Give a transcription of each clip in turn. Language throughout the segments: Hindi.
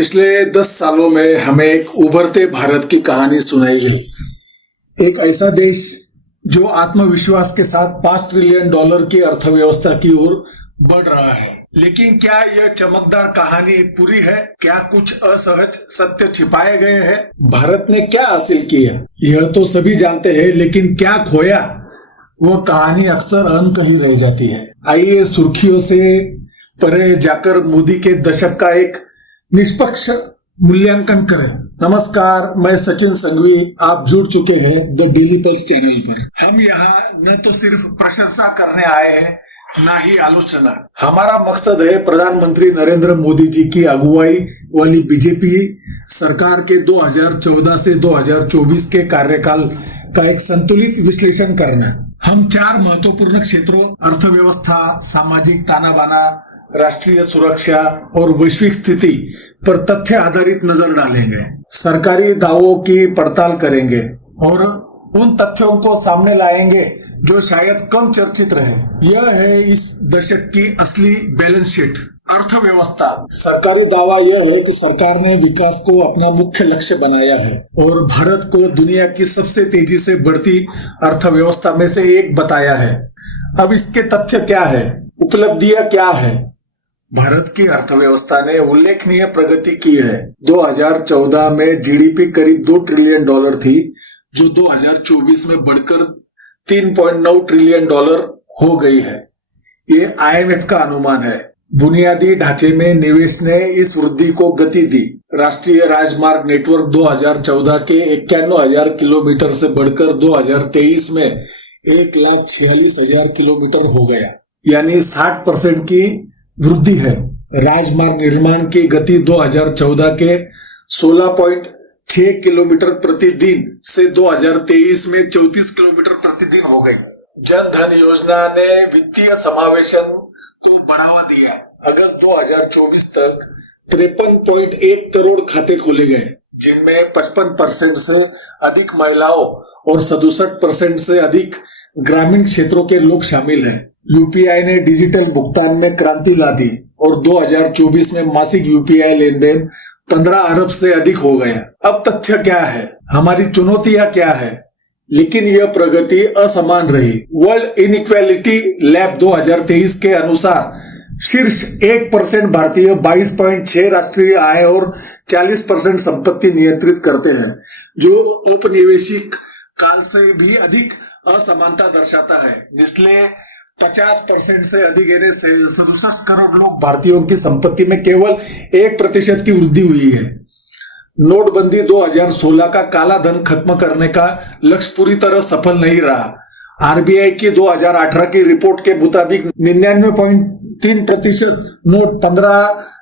पिछले 10 सालों में हमें एक उभरते भारत की कहानी सुनाई गई। एक ऐसा देश जो आत्मविश्वास के साथ $5 ट्रिलियन की अर्थव्यवस्था की ओर बढ़ रहा है। लेकिन क्या यह चमकदार कहानी पूरी है? क्या कुछ असहज सत्य छिपाए गए हैं? भारत ने क्या हासिल किया यह तो सभी जानते हैं, लेकिन क्या खोया वो कहानी अक्सर अनकही रह जाती है। आइए सुर्खियों से परे जाकर मोदी के दशक का एक निष्पक्ष मूल्यांकन करें। नमस्कार, मैं सचिन संघवी, आप जुड़ चुके हैं द डेली पल्स चैनल पर। हम यहाँ न तो सिर्फ प्रशंसा करने आए हैं, ना ही आलोचना। हमारा मकसद है प्रधानमंत्री नरेंद्र मोदी जी की अगुवाई वाली बीजेपी सरकार के 2014 से 2024 के कार्यकाल का एक संतुलित विश्लेषण करना। हम 4 महत्वपूर्ण क्षेत्रों अर्थव्यवस्था, सामाजिक ताना बाना, राष्ट्रीय सुरक्षा और वैश्विक स्थिति पर तथ्य आधारित नजर डालेंगे। सरकारी दावों की पड़ताल करेंगे और उन तथ्यों को सामने लाएंगे जो शायद कम चर्चित रहे। यह है इस दशक की असली बैलेंस शीट। अर्थव्यवस्था। सरकारी दावा यह है कि सरकार ने विकास को अपना मुख्य लक्ष्य बनाया है और भारत को दुनिया की सबसे तेजी से बढ़ती अर्थव्यवस्था में से एक बताया है। अब इसके तथ्य क्या है, उपलब्धियां क्या है? भारत की अर्थव्यवस्था ने उल्लेखनीय प्रगति की है। 2014 में जीडीपी करीब $2 ट्रिलियन थी, जो 2024 में बढ़कर $3.9 ट्रिलियन हो गई है। ये IMF का अनुमान है। बुनियादी ढांचे में निवेश ने इस वृद्धि को गति दी। राष्ट्रीय राजमार्ग नेटवर्क 2014 के 51,000 किलोमीटर से बढ़कर 2023 में 1,46,000 किलोमीटर हो गया, यानी 60% की वृद्धि है। राजमार्ग निर्माण की गति 2014 के 16.6 किलोमीटर प्रतिदिन से 2023 में 34 किलोमीटर प्रतिदिन हो गई। जन धन योजना ने वित्तीय समावेशन को बढ़ावा दिया। अगस्त 2024 तक 53.1 करोड़ खाते खोले गए, जिनमें 55% से अधिक महिलाओं और 67% से अधिक ग्रामीण क्षेत्रों के लोग शामिल हैं। यूपीआई ने डिजिटल भुगतान में क्रांति ला दी और 2024 में मासिक यूपीआई लेन देन 15 अरब से अधिक हो गया। अब तथ्य क्या है, हमारी चुनौतियां क्या है? लेकिन यह प्रगति असमान रही। वर्ल्ड इनइक्वालिटी लैब 2023 के अनुसार शीर्ष 1% भारतीय 22.6 राष्ट्रीय आय और 40% संपत्ति नियंत्रित करते हैं, जो औपनिवेशिक काल से भी अधिक असमानता दर्शाता है। जिसमें 50% से अधिक यानी 67 करोड़ लोग भारतीयों की संपत्ति में केवल 1% की वृद्धि हुई है। नोटबंदी 2016 का काला धन खत्म करने का लक्ष्य पूरी तरह सफल नहीं रहा। आरबीआई की 2018 की रिपोर्ट के मुताबिक 99.3% नोट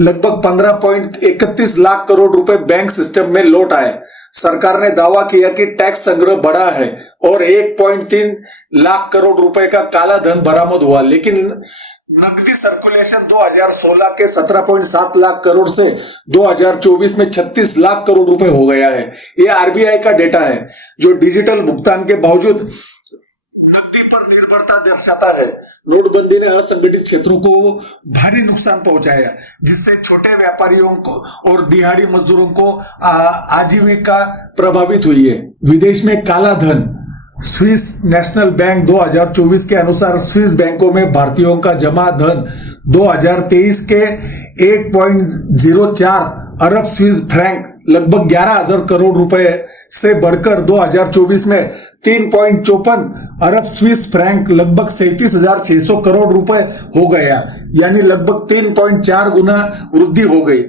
लगभग 15.31 लाख करोड़ रुपए बैंक सिस्टम में लौट आए। सरकार ने दावा किया कि टैक्स संग्रह बढ़ा है और 1.3 लाख करोड़ रुपए का काला धन बरामद हुआ, लेकिन नकदी सर्कुलेशन 2016 के 17.7 लाख करोड़ से 2024 में 36 लाख करोड़ रुपए हो गया है। यह आरबीआई का डेटा है, जो डिजिटल भुगतान के बावजूद नकदी पर निर्भरता दर्शाता है। नोटबंदी ने असंगठित क्षेत्रों को भारी नुकसान पहुंचाया, जिससे छोटे व्यापारियों को और दिहाड़ी मजदूरों को आजीविका प्रभावित हुई है। विदेश में काला धन। स्विस नेशनल बैंक 2024 के अनुसार स्विस बैंकों में भारतीयों का जमा धन 2023 के 1.04 अरब स्विस फ्रैंक लगभग 11,000 करोड़ रुपए से बढ़कर 2024 में 3.54 अरब स्विस फ्रैंक लगभग 37,600 करोड़ रुपए हो गया, यानी लगभग 3.4 गुना वृद्धि हो गई।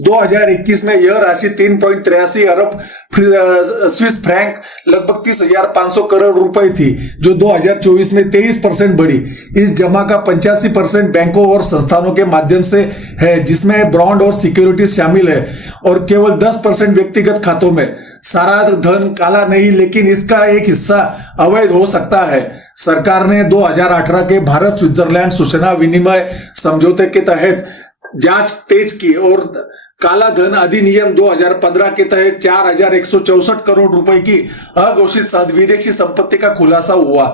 2021 में यह राशि 3.83 अरब स्विस फ्रैंक लगभग 30,500 करोड़ रुपए थी, जो 2024 में 23% बढ़ी। इस जमा का 85% बैंकों और संस्थानों के माध्यम से है, जिसमें बॉन्ड और सिक्योरिटीज शामिल है, और केवल 10% व्यक्तिगत खातों में। सारा धन काला नहीं, लेकिन इसका एक हिस्सा अवैध हो सकता है। सरकार ने 2018 के भारत स्विट्जरलैंड सूचना विनिमय समझौते के तहत जांच तेज की और काला धन अधिनियम 2015 के तहत 4,164 करोड़ रुपए की अघोषित विदेशी संपत्ति का खुलासा हुआ।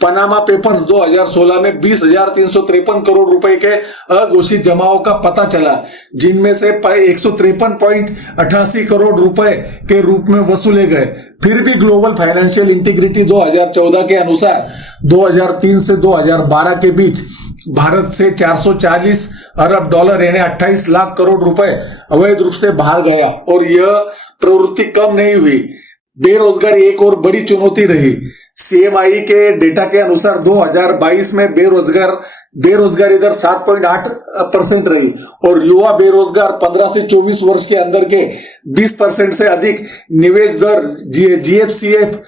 पनामा पेपर्स 2016 में 20,353 करोड़ रुपए के अघोषित जमाओं का पता चला, जिनमें से 153.88 करोड़ रुपए के रूप में वसूले गए। फिर भी ग्लोबल फाइनेंशियल इंटीग्रिटी 2014 के अनुसार 2003 से 2012 के बीच भारत से 440 अरब डॉलर यानी 28 लाख करोड़ रुपए अवैध रूप से बाहर गया और यह प्रवृत्ति कम नहीं हुई। बेरोजगारी एक और बड़ी चुनौती रही। सीएमआई के डेटा के अनुसार 2022 में बेरोजगारी दर 7.8% रही और युवा बेरोजगार 15 से 24 वर्ष के अंदर के 20% से अधिक निवेश दर जीएफसीएफ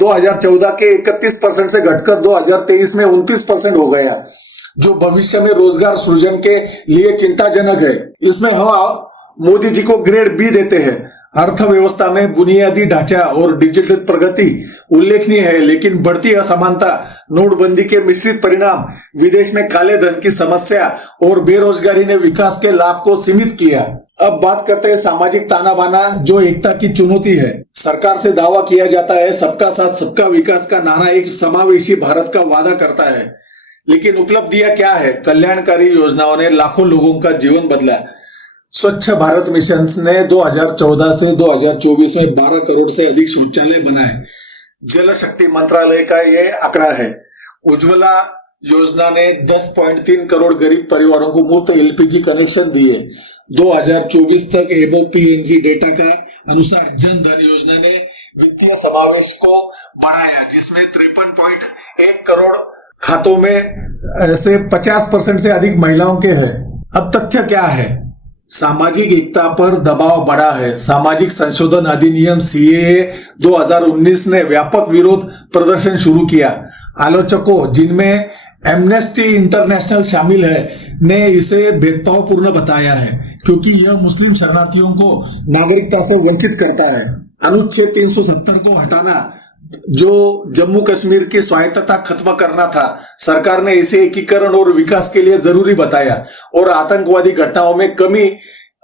2014 के 31% से घटकर 2023 में 29% हो गया, जो भविष्य में रोजगार सृजन के लिए चिंताजनक है। इसमें हम मोदी जी को ग्रेड बी देते हैं। अर्थव्यवस्था में बुनियादी ढांचा और डिजिटल प्रगति उल्लेखनीय है, लेकिन बढ़ती असमानता, नोटबंदी के मिश्रित परिणाम, विदेश में काले धन की समस्या और बेरोजगारी ने विकास के लाभ को सीमित किया। अब बात करते हैं सामाजिक ताना बाना, जो एकता की चुनौती है। सरकार से दावा किया जाता है सबका साथ सबका विकास का नारा एक समावेशी भारत का वादा करता है, लेकिन उपलब्धियां क्या है? कल्याणकारी योजनाओं ने लाखों लोगों का जीवन बदला। स्वच्छ भारत मिशन ने 2014 से 2024 में 12 करोड़ से अधिक शौचालय बनाए। जल शक्ति मंत्रालय का यह आंकड़ा है। उज्ज्वला योजना ने 10.3 करोड़ गरीब परिवारों को मुफ्त एलपीजी कनेक्शन दिए। 2024 तक एबोपीएनजी डेटा का अनुसार जन धन योजना ने वित्तीय समावेश को बढ़ाया, जिसमें 53.1 करोड़ खातों में से 50% से अधिक महिलाओं के हैं। अब तथ्य क्या है? सामाजिक एकता पर दबाव बढ़ा है। सामाजिक संशोधन अधिनियम सीएए 2019 ने व्यापक विरोध प्रदर्शन शुरू किया। आलोचकों, जिनमें एमनेस्टी इंटरनेशनल शामिल है, ने इसे भेदभावपूर्ण बताया है क्योंकि यह मुस्लिम शरणार्थियों को नागरिकता से वंचित करता है। अनुच्छेद 370 को हटाना, जो जम्मू कश्मीर की स्वायत्तता खत्म करना था, सरकार ने इसे एकीकरण और विकास के लिए जरूरी बताया और आतंकवादी घटनाओं में कमी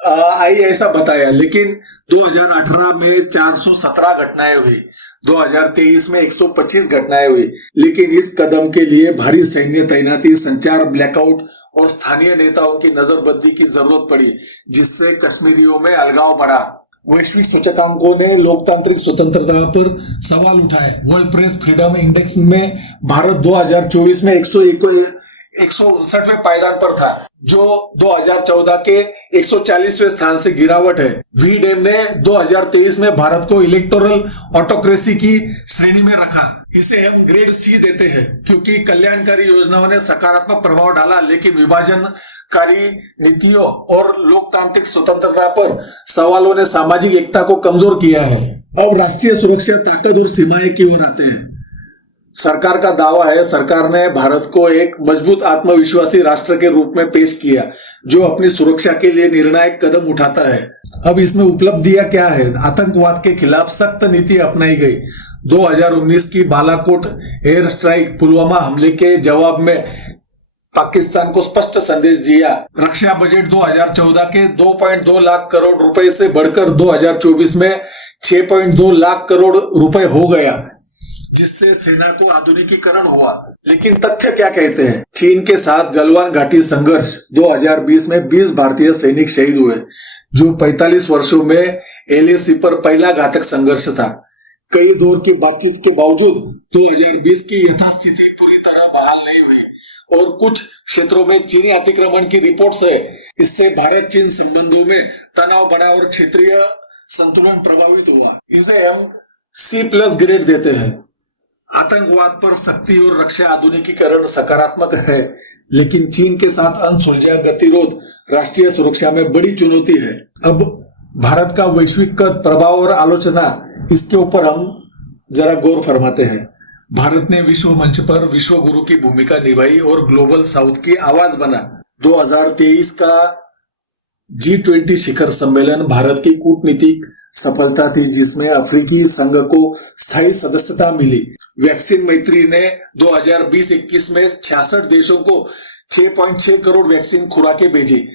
आई ऐसा बताया। लेकिन 2018 में 417 घटनाएं हुई, 2023 में 125 घटनाएं हुई। लेकिन इस कदम के लिए भारी सैन्य तैनाती, संचार ब्लैकआउट और स्थानीय नेताओं की नजरबंदी की जरूरत पड़ी, जिससे कश्मीरियों में अलगाव बढ़ा। वैश्विक सूचकांकों ने लोकतांत्रिक स्वतंत्रता पर सवाल उठाए। वर्ल्ड प्रेस फ्रीडम इंडेक्स में भारत 2024 में 159वें पायदान पर था, जो 2014 के 140वें स्थान से गिरावट है। वीडेम ने 2023 में भारत को इलेक्टोरल ऑटोक्रेसी की श्रेणी में रखा। इसे हम ग्रेड सी देते हैं क्योंकि कल्याणकारी योजनाओं ने सकारात्मक प्रभाव डाला, लेकिन विभाजनकारी नीतियों और लोकतांत्रिक स्वतंत्रता पर सवालों ने सामाजिक एकता को कमजोर किया है। अब राष्ट्रीय सुरक्षा, ताकत और सीमाएं की ओर आते हैं। सरकार का दावा है, सरकार ने भारत को एक मजबूत आत्मविश्वासी राष्ट्र के रूप में पेश किया, जो अपनी सुरक्षा के लिए निर्णायक कदम उठाता है। अब इसमें उपलब्धियां क्या है? आतंकवाद के खिलाफ सख्त नीति अपनाई गई। 2019 की बालाकोट एयर स्ट्राइक, पुलवामा हमले के जवाब में पाकिस्तान को स्पष्ट संदेश दिया। रक्षा बजट 2014 के 2.2 लाख करोड़ रुपए से बढ़कर 2024 में 6.2 लाख करोड़ रुपए हो गया, जिससे सेना को आधुनिकीकरण हुआ। लेकिन तथ्य क्या कहते हैं? चीन के साथ गलवान घाटी संघर्ष 2020 में 20 भारतीय सैनिक शहीद हुए, जो 45 वर्षों में एलएसी पर पहला घातक संघर्ष था। कई दौर की बातचीत के बावजूद 2020 की यथास्थिति पूरी तरह बहाल नहीं हुई और कुछ क्षेत्रों में चीनी अतिक्रमण की रिपोर्ट्स है। इससे भारत चीन संबंधों में तनाव बढ़ा और क्षेत्रीय संतुलन प्रभावित हुआ। इसे हम C+ ग्रेड देते हैं। आतंकवाद पर सख्ती और रक्षा आधुनिकीकरण सकारात्मक है, लेकिन चीन के साथ अनसुलझा गतिरोध राष्ट्रीय सुरक्षा में बड़ी चुनौती है। अब भारत का वैश्विक कद, प्रभाव और आलोचना, इसके ऊपर हम जरा गौर फरमाते हैं। भारत ने विश्व मंच पर विश्व गुरु की भूमिका निभाई और ग्लोबल साउथ की आवाज बना। 2023 का G20 शिखर सम्मेलन भारत की कूटनीतिक सफलता थी, जिसमें अफ्रीकी संघ को स्थायी सदस्यता मिली। वैक्सीन मैत्री ने 2020-21 में 66 देशों को 6.6 करोड़ वैक्सीन खुराकें भेजी।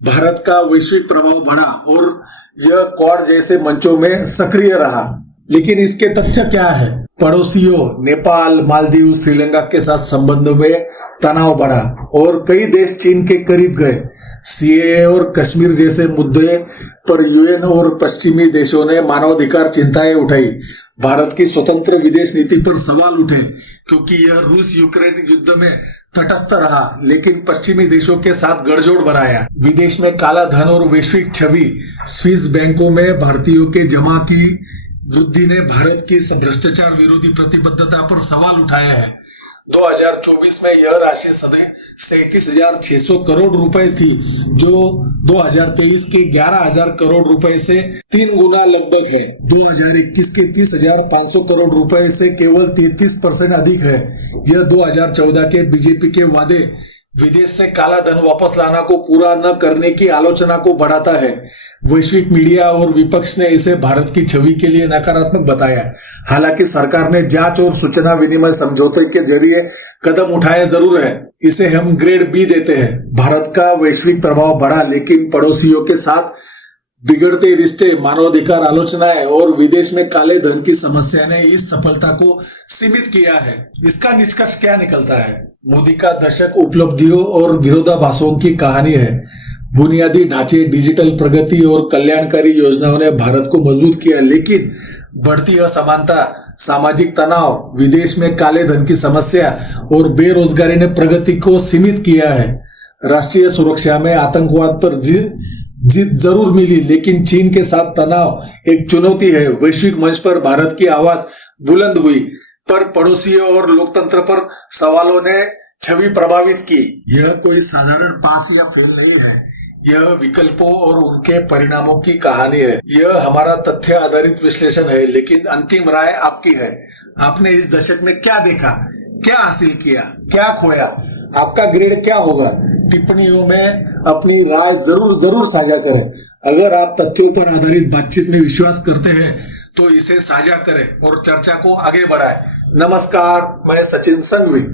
भारत का वैश्विक प्रभाव बढ़ा और यह क्वाड जैसे मंचों में सक्रिय रहा। लेकिन इसके तथ्य क्या है? पड़ोसियों नेपाल, मालदीव, श्रीलंका के साथ संबंधों में तनाव बढ़ा और कई देश चीन के करीब गए। सीएए और कश्मीर जैसे मुद्दे पर यूएन और पश्चिमी देशों ने मानवाधिकार चिंताएं उठाई। भारत की स्वतंत्र विदेश नीति पर सवाल उठे क्योंकि यह रूस यूक्रेन युद्ध में तटस्थ रहा, लेकिन पश्चिमी देशों के साथ गठजोड़ बनाया। विदेश में काला धन और वैश्विक छवि, स्विस बैंकों में भारतीयों के जमा की वृद्धि ने भारत की भ्रष्टाचार विरोधी प्रतिबद्धता पर सवाल उठाया है। 2024 में यह राशि 37,600 करोड़ रुपए थी, जो 2023 के 11,000 करोड़ रुपए से 3 गुना लगभग है। 2021 के 30,500 करोड़ रुपए से केवल 33% अधिक है। यह 2014 के बीजेपी के वादे विदेश से काला धन वापस लाना को पूरा न करने की आलोचना को बढ़ाता है। वैश्विक मीडिया और विपक्ष ने इसे भारत की छवि के लिए नकारात्मक बताया। हालांकि सरकार ने जांच और सूचना विनिमय समझौते के जरिए कदम उठाए जरूर है। इसे हम ग्रेड बी देते हैं। भारत का वैश्विक प्रभाव बढ़ा, लेकिन पड़ोसियों के साथ बिगड़ते रिश्ते, मानवाधिकार आलोचनाएं और विदेश में काले धन की समस्या ने इस सफलता को सीमित किया है। इसका निष्कर्ष क्या निकलता है? मोदी का दशक उपलब्धियों और विरोधाभासों की कहानी है। बुनियादी ढांचे, डिजिटल प्रगति और कल्याणकारी योजनाओं ने भारत को मजबूत किया, लेकिन बढ़ती असमानता, सामाजिक तनाव, विदेश में काले धन की समस्या और बेरोजगारी ने प्रगति को सीमित किया है। राष्ट्रीय सुरक्षा में आतंकवाद पर जीत जरूर मिली, लेकिन चीन के साथ तनाव एक चुनौती है। वैश्विक मंच पर भारत की आवाज बुलंद हुई, पर पड़ोसियों और लोकतंत्र पर सवालों ने छवि प्रभावित की। यह कोई साधारण पास या फेल नहीं है, यह विकल्पों और उनके परिणामों की कहानी है। यह हमारा तथ्य आधारित विश्लेषण है, लेकिन अंतिम राय आपकी है। आपने इस दशक में क्या देखा, क्या हासिल किया, क्या खोया? आपका ग्रेड क्या होगा? टिप्पणियों में अपनी राय जरूर साझा करें। अगर आप तथ्यों पर आधारित बातचीत में विश्वास करते हैं तो इसे साझा करें और चर्चा को आगे बढ़ाएं। नमस्कार, मैं सचिन संघवी।